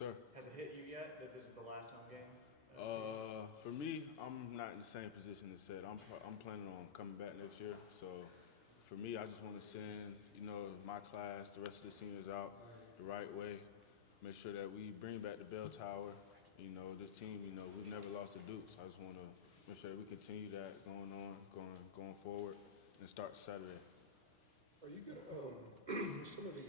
Sir. Has it hit you yet that this is the last home game? For me, I'm not in the same position as said. I'm planning on coming back next year. So for me, I just want to send, my class, the rest of the seniors out the right way. Make sure that we bring back the bell tower. This team, we've never lost to Duke. So I just want to make sure that we continue that going forward and start Saturday. Are you going to, some of the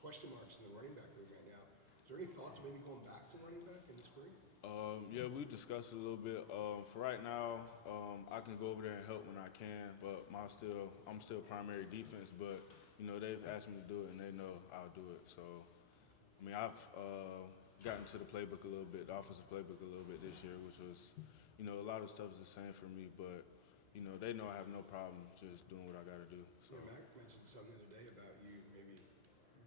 question marks in the running back room right now, is there any thought to maybe going back to running back in the spring? Yeah, we discussed it a little bit. For right now, I can go over there and help when I can, but I'm still primary defense. But they've asked me to do it, and they know I'll do it. So, I've gotten to the playbook a little bit, the offensive playbook a little bit this year, which was, a lot of stuff is the same for me. But they know I have no problem just doing what I got to do. So. Yeah, Mac mentioned something the other day about you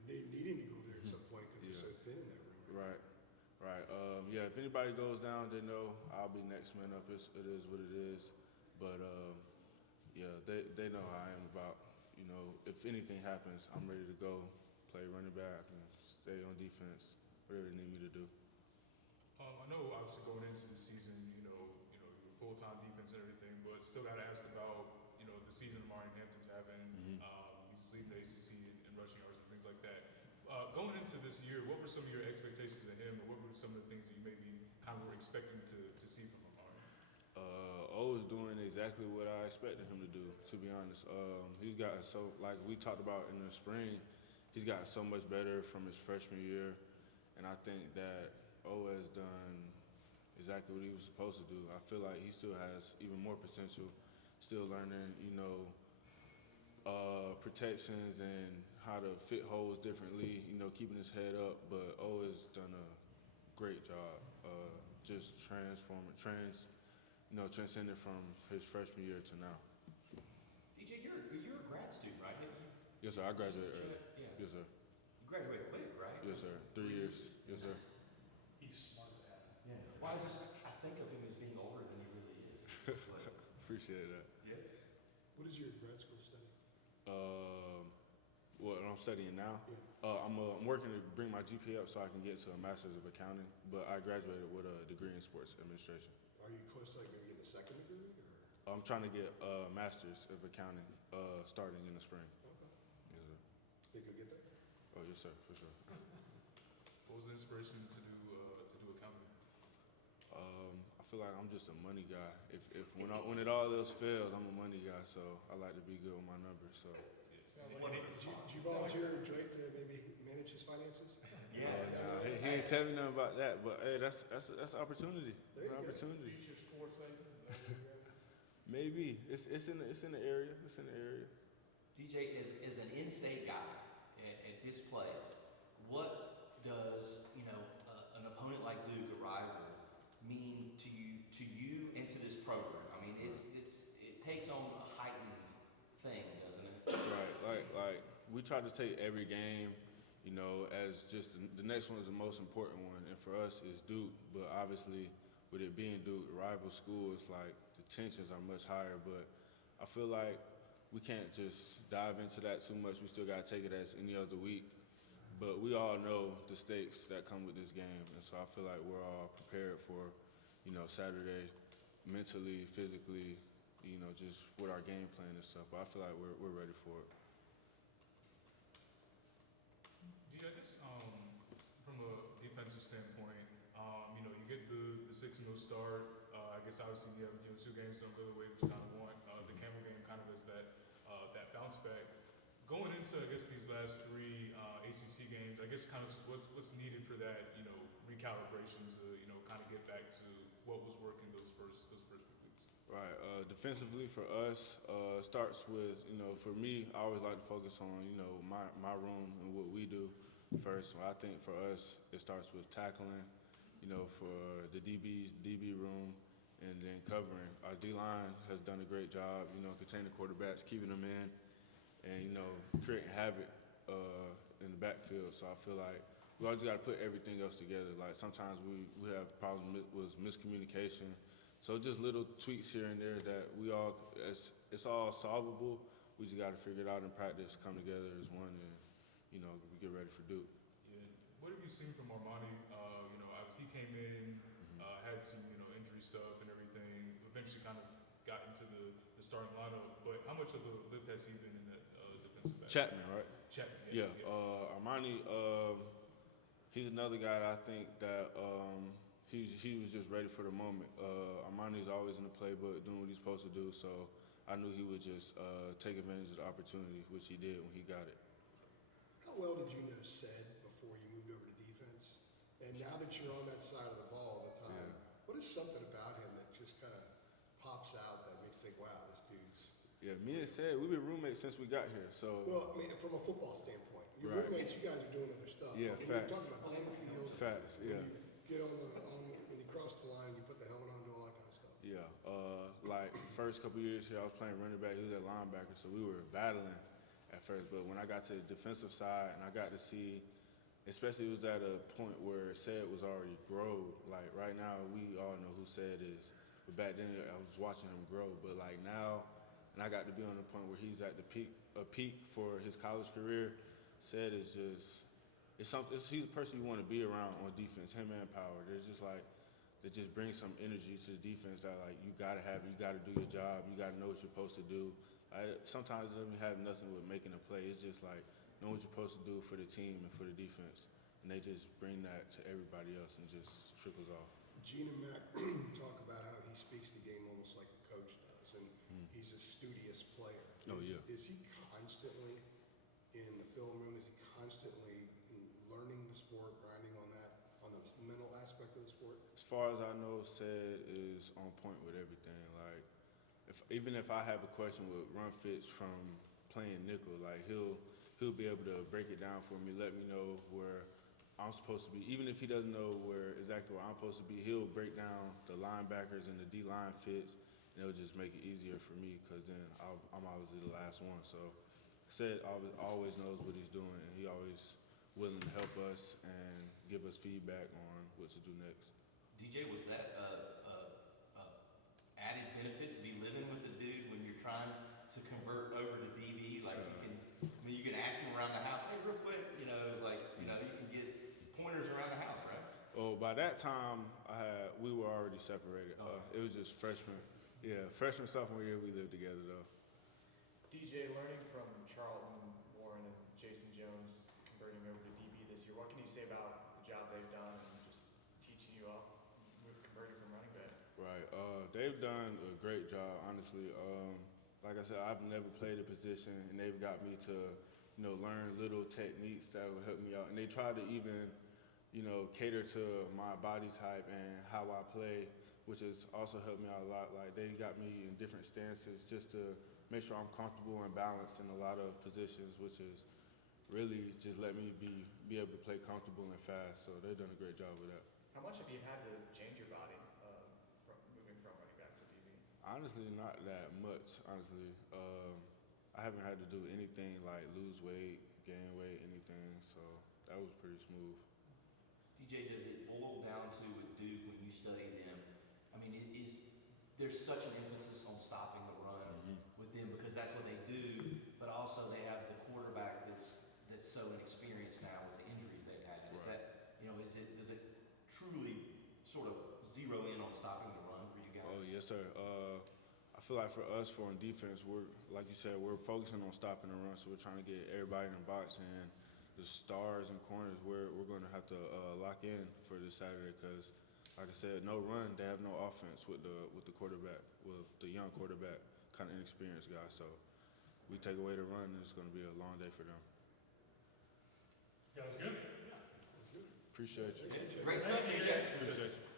maybe needing to go there at some point because you're so thin in that room. Right. Yeah, if anybody goes down, they know I'll be next man up. It is what it is. But, they know how I am about, if anything happens, I'm ready to go play running back and stay on defense, whatever they need me to do. I know obviously going into the season, your full-time defense and everything, but still got to ask about, the season Amari Hampton's having. He's leading the ACC in rushing yards and things like that. Going into this year, what were some of your expectations of him, or what were some of the things that you maybe kind of were expecting to see from Amari? O is doing exactly what I expected him to do, to be honest. He's gotten so, like we talked about in the spring, he's gotten so much better from his freshman year, and I think that O has done exactly what he was supposed to do. I feel like he still has even more potential, still learning, protections and how to fit holes differently, keeping his head up. But O has done a great job just transcending from his freshman year to now. DJ, you're a grad student, right? Yes, sir. I graduated early. Yeah. Yes, sir. You graduated quick, right? Yes, sir. 3 years. Yes, sir. He's smart at that. Yeah. Well, I think of him as being older than he really is. But, Appreciate that. yeah. What is your grad school study? What I'm studying now? Yeah. I'm working to bring my GPA up so I can get to a master's of accounting, but I graduated with a degree in sports administration. Are you close to maybe getting a second degree? Or? I'm trying to get a master's of accounting starting in the spring. Okay. Yes, sir. Think you'll get that? Oh, yes, sir, for sure. What was the inspiration to do accounting? I feel like I'm just a money guy. When it all else fails, I'm a money guy, so I like to be good with my numbers. So. Did you volunteer Drake to maybe manage his finances? Yeah. He ain't tell me nothing about that, but hey, that's opportunity. There you go. Opportunity. Future sports agent? Maybe it's in the area. It's in the area. DJ, is an in-state guy at this place, what does an opponent like Duke, a rival, mean to you and to this program? I mean, it takes on a heightened thing, doesn't it? Right. Like we try to take every game, as just the next one is the most important one, and for us it's Duke. But obviously, with it being Duke, a rival school, it's like the tensions are much higher. But I feel like we can't just dive into that too much. We still got to take it as any other week. But we all know the stakes that come with this game. And so I feel like we're all prepared for, Saturday, mentally, physically, just with our game plan and stuff. But I feel like we're ready for it. Do you guess, from a defensive standpoint, you get the 6-0 start. I guess obviously you have 2 games don't go the way that you kind of want. The Campbell game kind of is that bounce back. Going into, I guess, these last 3 ACC games, I guess kind of what's needed for that, recalibration to, kind of get back to what was working those first few weeks. Right. Defensively for us, starts with, for me, I always like to focus on, my room and what we do first. So I think for us, it starts with tackling, for the DB room, and then covering. Our D-line has done a great job, containing quarterbacks, keeping them in, and, creating havoc in the backfield. So I feel like we always got to put everything else together. Like sometimes we have problems with miscommunication. So just little tweaks here and there that it's all solvable. We just got to figure it out in practice, come together as one, and we get ready for Duke. Yeah, what have you seen from Armani? He came in, had some, injury stuff and everything. Eventually, kind of got into the starting lineup. But how much of a lift has he been in that defensive back? Chapman, right? Chapman. Yeah. Armani, he's another guy that I think that he was just ready for the moment. Armani's always in the playbook doing what he's supposed to do, so I knew he would just take advantage of the opportunity, which he did when he got it. How well did you know Said before you moved over to defense? And now that you're on that side of the ball all the time, what is something about him that just kind of pops out that makes you think, wow, this dude's... Yeah, me and Said, we've been roommates since we got here, so... Well, I mean, from a football standpoint. Your Right. roommates, you guys are doing other stuff. Yeah, But when facts. you're talking about playing the field, Facts, yeah. when you get when you cross the line, you put the helmet on, do all that kind of stuff. Yeah, like first couple years here, I was playing running back. He was at linebacker, so we were battling at first. But when I got to the defensive side and I got to see, especially it was at a point where Said was already grow. Like right now, we all know who Said is. But back then, I was watching him grow. But like now, and I got to be on the point where he's at the peak for his college career. Said is just, he's the person you want to be around on defense. Him and Power. They're just like. That just brings some energy to the defense that like you gotta have, you gotta do your job, you gotta know what you're supposed to do. Sometimes it doesn't have nothing with making a play. It's just like know what you're supposed to do for the team and for the defense, and they just bring that to everybody else and just trickles off. Gene and Mac talk about how he speaks the game almost like a coach does, and he's a studious player. Oh, yeah. Is he constantly in the film room? Is he constantly learning the sport, grinding on that, on the mental aspect of the sport? As far as I know, Said is on point with everything. Like, even if I have a question with run fits from playing nickel, like he'll be able to break it down for me, let me know where I'm supposed to be. Even if he doesn't know exactly where I'm supposed to be, he'll break down the linebackers and the D-line fits, and it'll just make it easier for me because then I'm obviously the last one. So Said always knows what he's doing, and he always willing to help us and give us feedback on what to do next. DJ, was that added benefit to be living with the dude when you're trying to convert over to DB? Like you can ask him around the house, hey, real quick, you can get pointers around the house, right? Oh, by that time, we were already separated. It was just freshman. Yeah, freshman, sophomore year, we lived together though. DJ, learning from Charlton, Warren, and Jason Jones, converting over to DB this year, what can you say about the job they've done and just teaching you up, converting from running back? Right. They've done a great job, honestly. Like I said, I've never played a position, and they've got me to, learn little techniques that will help me out. And they try to even, cater to my body type and how I play, which has also helped me out a lot. Like they got me in different stances just to make sure I'm comfortable and balanced in a lot of positions, which is really just let me be able to play comfortable and fast. So they've done a great job with that. How much have you had to change your body from moving from running back to DB? Honestly, not that much. Honestly, I haven't had to do anything like lose weight, gain weight, anything. So that was pretty smooth. DJ, does it boil down to with Duke when you study them? I mean, there's such an emphasis on stopping the run with them because that's what they do, but also they have the quarterback that's so inexperienced now with the injuries they've had. Is Right. that does it truly sort of zero in on stopping the run for you guys? Oh yes, sir. I feel like for us, on defense, we're like you said, we're focusing on stopping the run. So we're trying to get everybody in the box, and the stars and corners we're going to have to lock in for this Saturday because, like I said, no run, they have no offense with the quarterback, with the young quarterback, kind of inexperienced guy. So we take away the run, and it's going to be a long day for them. You guys good? Appreciate you. Great stuff, DJ. Appreciate you.